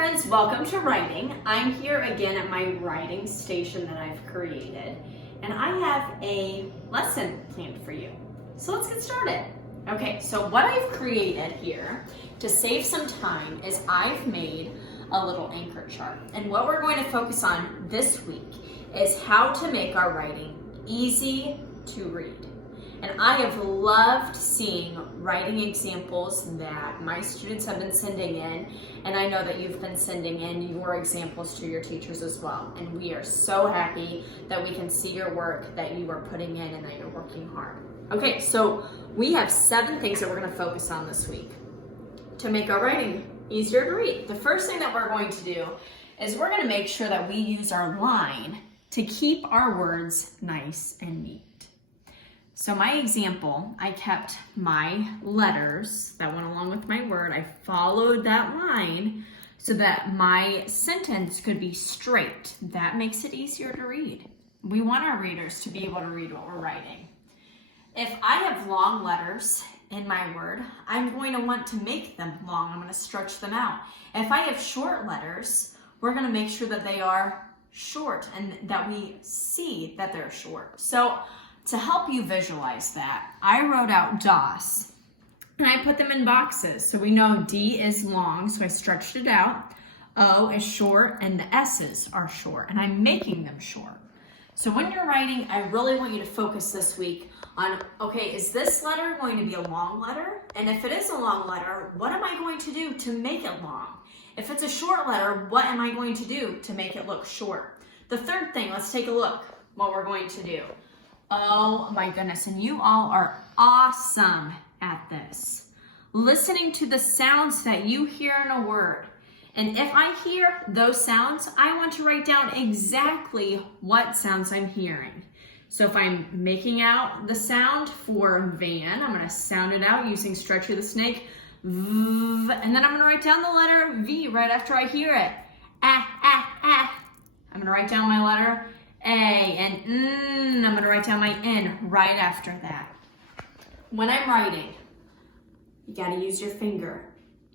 friends, welcome to writing. I'm here again at my writing station that I've created, and I have a lesson planned for you. So let's get started. Okay, so what I've created here to save some time is I've made a little anchor chart. And what we're going to focus on this week is how to make our writing easy to read. And I have loved seeing writing examples that my students have been sending in, and I know that you've been sending in your examples to your teachers as well. And we are so happy that we can see your work that you are putting in and that you're working hard. Okay, so we have 7 things that we're going to focus on this week to make our writing easier to read. The first thing that we're going to do is we're going to make sure that we use our line to keep our words nice and neat. So my example, I kept my letters that went along with my word. I followed that line so that my sentence could be straight. That makes it easier to read. We want our readers to be able to read what we're writing. If I have long letters in my word, I'm going to want to make them long. I'm going to stretch them out. If I have short letters, we're going to make sure that they are short and that we see that they're short. So to help you visualize that, I wrote out DOS and I put them in boxes. So we know D is long, so I stretched it out. O is short and the S's are short, and I'm making them short. So when you're writing, I really want you to focus this week on, okay, is this letter going to be a long letter? And if it is a long letter, what am I going to do to make it long? If it's a short letter, what am I going to do to make it look short? The third thing, let's take a look what we're going to do. Oh my goodness, and you all are awesome at this. Listening to the sounds that you hear in a word. And if I hear those sounds, I want to write down exactly what sounds I'm hearing. So if I'm making out the sound for van, I'm going to sound it out using Stretchy the Snake. And then I'm going to write down the letter V right after I hear it. Ah, ah, ah. I'm going to write down my letter A, and I'm going to write down my N right after that. When I'm writing, you got to use your finger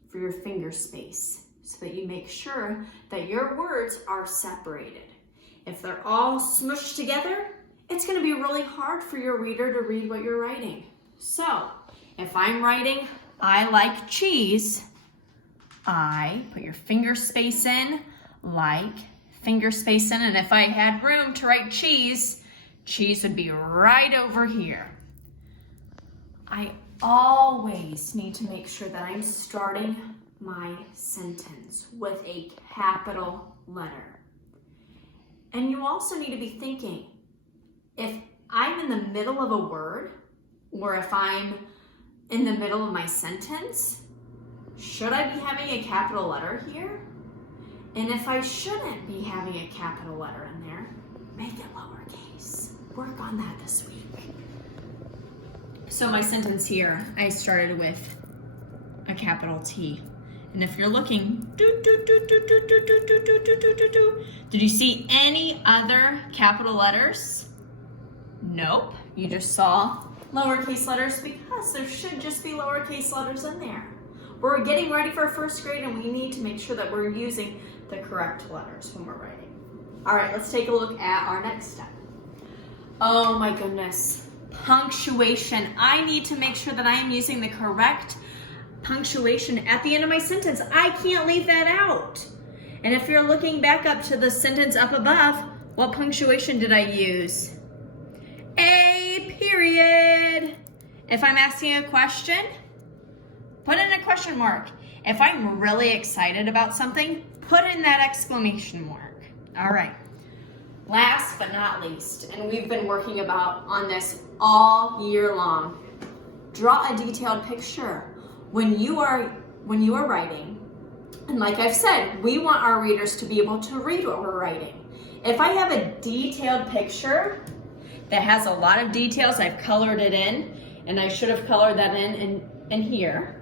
for your finger space so that you make sure that your words are separated. If they're all smushed together, it's going to be really hard for your reader to read what you're writing. So if I'm writing, I like cheese, I put your finger space in, like, finger space in, and if I had room to write cheese, cheese would be right over here. I always need to make sure that I'm starting my sentence with a capital letter. And you also need to be thinking, if I'm in the middle of a word, or if I'm in the middle of my sentence, should I be having a capital letter here? And if I shouldn't be having a capital letter in there, make it lowercase. Work on that this week. So my sentence here, I started with a capital T. And if you're looking, did you see any other capital letters? Nope, you just saw lowercase letters because there should just be lowercase letters in there. We're getting ready for first grade and we need to make sure that we're using the correct letters when we're writing. All right, let's take a look at our next step. Oh my goodness, punctuation. I need to make sure that I am using the correct punctuation at the end of my sentence. I can't leave that out. And if you're looking back up to the sentence up above, what punctuation did I use? A period. If I'm asking a question, put in a question mark. If I'm really excited about something, put in that exclamation mark. All right. Last but not least, and we've been working on this all year long, draw a detailed picture. When you are writing, and like I've said, we want our readers to be able to read what we're writing. If I have a detailed picture that has a lot of details, I've colored it in, and I should have colored that in here,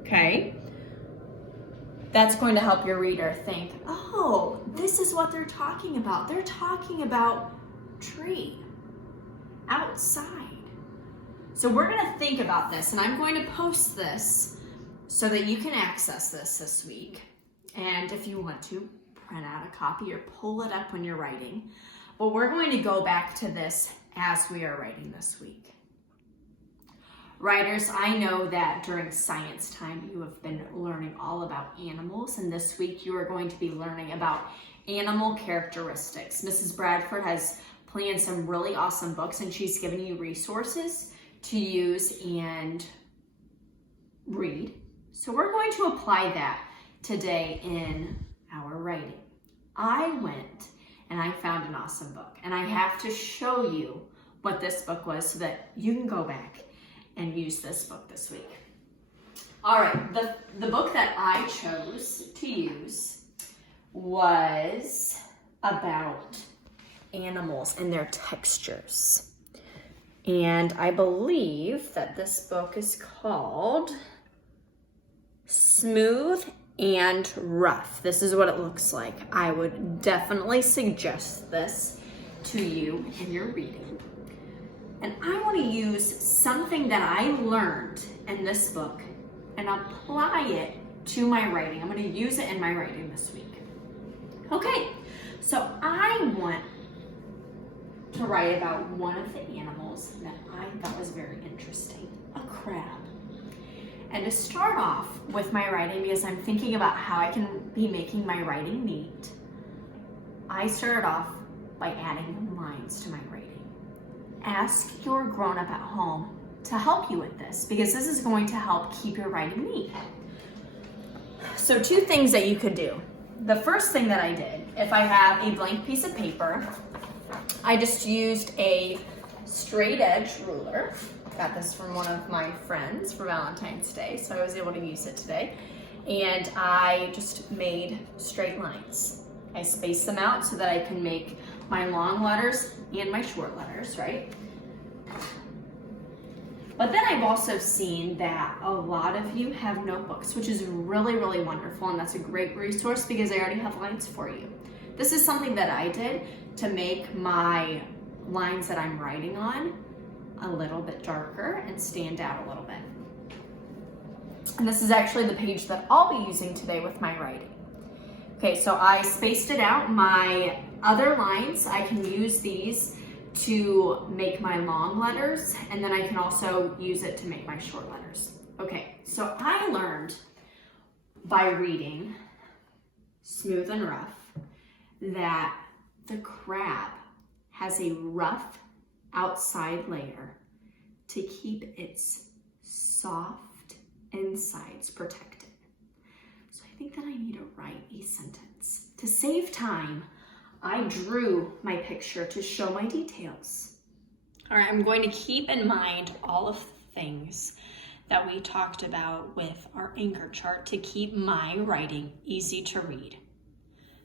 okay? That's going to help your reader think, oh, this is what they're talking about. They're talking about tree, outside. So we're going to think about this, and I'm going to post this so that you can access this week. And if you want to, print out a copy or pull it up when you're writing. But we're going to go back to this as we are writing this week. Writers, I know that during science time you have been learning all about animals, and this week you are going to be learning about animal characteristics. Mrs. Bradford has planned some really awesome books, and she's given you resources to use and read. So we're going to apply that today in our writing. I went and I found an awesome book, and I have to show you what this book was so that you can go back and use this book this week. All right, the book that I chose to use was about animals and their textures. And I believe that this book is called Smooth and Rough. This is what it looks like. I would definitely suggest this to you in your reading. And I want to use something that I learned in this book and apply it to my writing. I'm going to use it in my writing this week. Okay, so I want to write about one of the animals that I thought was very interesting, a crab. And to start off with my writing, because I'm thinking about how I can be making my writing neat, I started off by adding lines to my writing. Ask your grown-up at home to help you with this, because this is going to help keep your writing neat. So 2 things that you could do. The first thing that I did, if I have a blank piece of paper, I just used a straight edge ruler. Got this from one of my friends for Valentine's Day, so I was able to use it today. And I just made straight lines. I spaced them out so that I can make my long letters and my short letters, right? But then I've also seen that a lot of you have notebooks, which is really, really wonderful, and that's a great resource because I already have lines for you. This is something that I did to make my lines that I'm writing on a little bit darker and stand out a little bit. And this is actually the page that I'll be using today with my writing. Okay, so I spaced it out. My other lines, I can use these to make my long letters, and then I can also use it to make my short letters. Okay, so I learned by reading Smooth and Rough that the crab has a rough outside layer to keep its soft insides protected. So I think that I need to write a sentence. To save time, I drew my picture to show my details. All right, I'm going to keep in mind all of the things that we talked about with our anchor chart to keep my writing easy to read.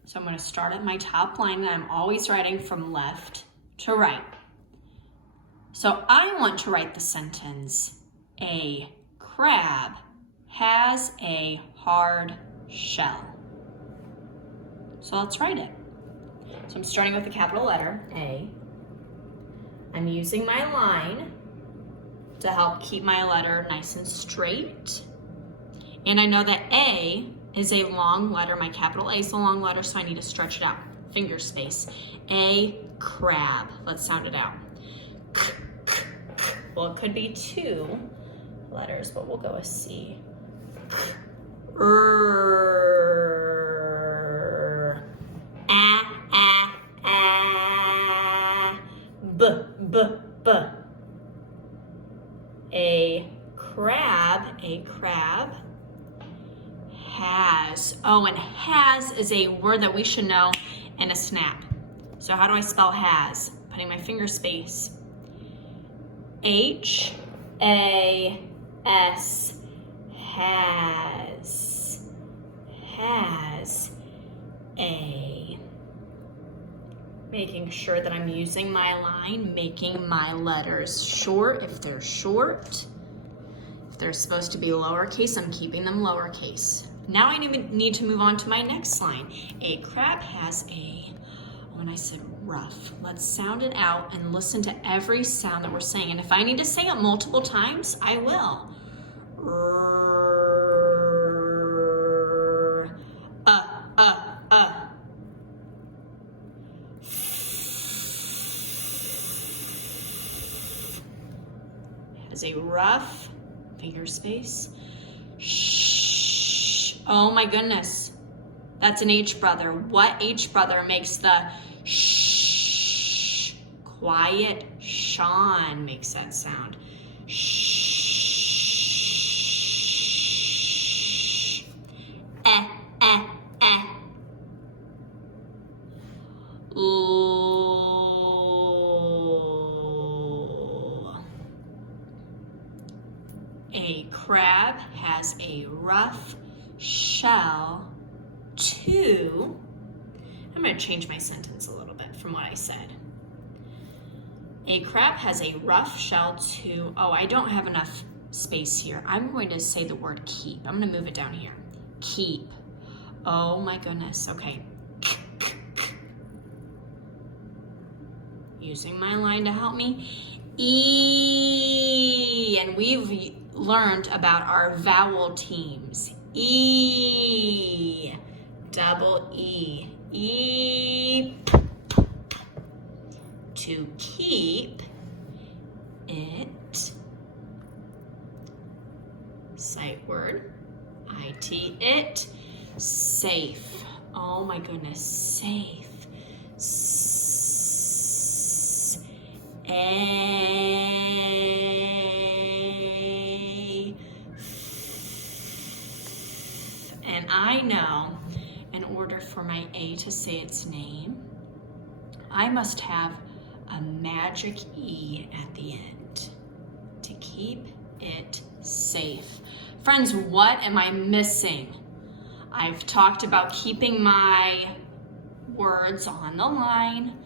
So I'm going to start at my top line, and I'm always writing from left to right. So I want to write the sentence, a crab has a hard shell. So let's write it. So I'm starting with a capital letter, A. I'm using my line to help keep my letter nice and straight. And I know that A is a long letter. My capital A is a long letter, so I need to stretch it out. Finger space. A crab. Let's sound it out. Well, it could be 2 letters, but we'll go with C. B. A crab has. Oh, and has is a word that we should know in a snap. So how do I spell has? Putting my finger space. H-A-S, has a. Making sure that I'm using my line, making my letters short if they're short. If they're supposed to be lowercase, I'm keeping them lowercase. Now I need to move on to my next line. A crab has a, when I said rough, let's sound it out and listen to every sound that we're saying. And if I need to say it multiple times, I will. has a rough finger space. Shh. Oh my goodness. That's an H brother. What H brother makes the shh? Quiet Sean makes that sound. Shh. Eh, eh, eh. A crab has a rough shell too. I'm going to change my sentence a little bit from what I said. A crab has a rough shell too. Oh, I don't have enough space here. I'm going to say the word keep. I'm going to move it down here. Keep. Oh my goodness. Okay. Using my line to help me. E. And we've learned about our vowel teams. E. Double E. E. To keep it. Sight word. IT. It. Safe. Oh my goodness. Safe. And I know in order for my A to say its name, I must have a magic E at the end to keep it safe. Friends, what am I missing? I've talked about keeping my words on the line.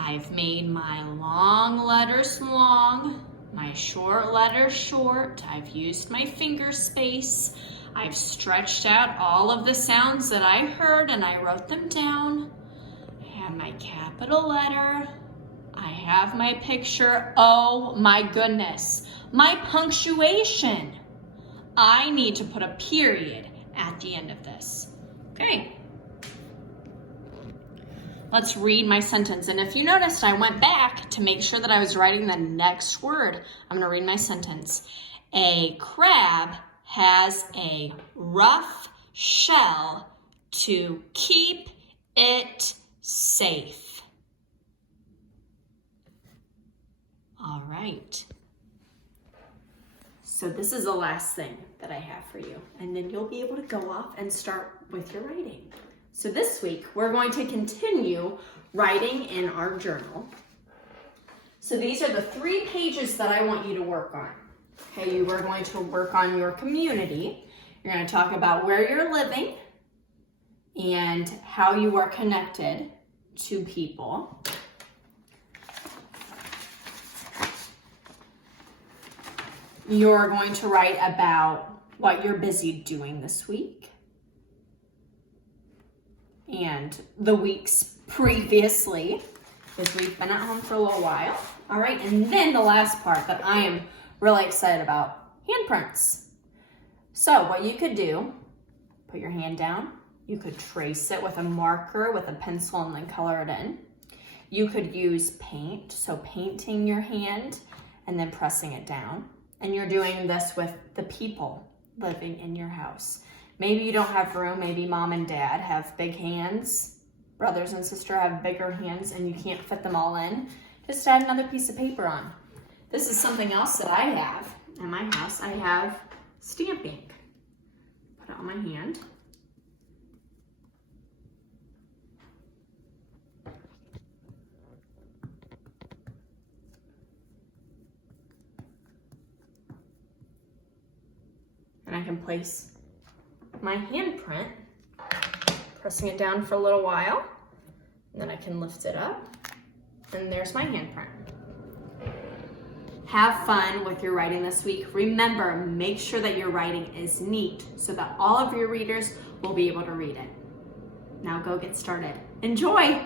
I've made my long letters long, my short letters short. I've used my finger space. I've stretched out all of the sounds that I heard and I wrote them down. I have my capital letter. I have my picture. Oh my goodness, my punctuation. I need to put a period at the end of this. Okay. Let's read my sentence. And if you noticed, I went back to make sure that I was writing the next word. I'm gonna read my sentence. A crab has a rough shell to keep it safe. All right. So this is the last thing that I have for you. And then you'll be able to go off and start with your writing. So this week, we're going to continue writing in our journal. So these are the 3 pages that I want you to work on. Okay, you are going to work on your community. You're going to talk about where you're living and how you are connected to people. You're going to write about what you're busy doing this week and the weeks previously, because we've been at home for a little while. All right, and then the last part that I am really excited about, handprints. So what you could do, put your hand down. You could trace it with a marker, with a pencil, and then color it in. You could use paint, so painting your hand and then pressing it down. And you're doing this with the people living in your house. Maybe you don't have room, maybe mom and dad have big hands, brothers and sister have bigger hands and you can't fit them all in. Just add another piece of paper on. This is something else that I have in my house. I have stamp ink. Put it on my hand. And I can place my handprint, pressing it down for a little while, and then I can lift it up, and there's my handprint. Have fun with your writing this week. Remember, make sure that your writing is neat so that all of your readers will be able to read it. Now go get started. Enjoy!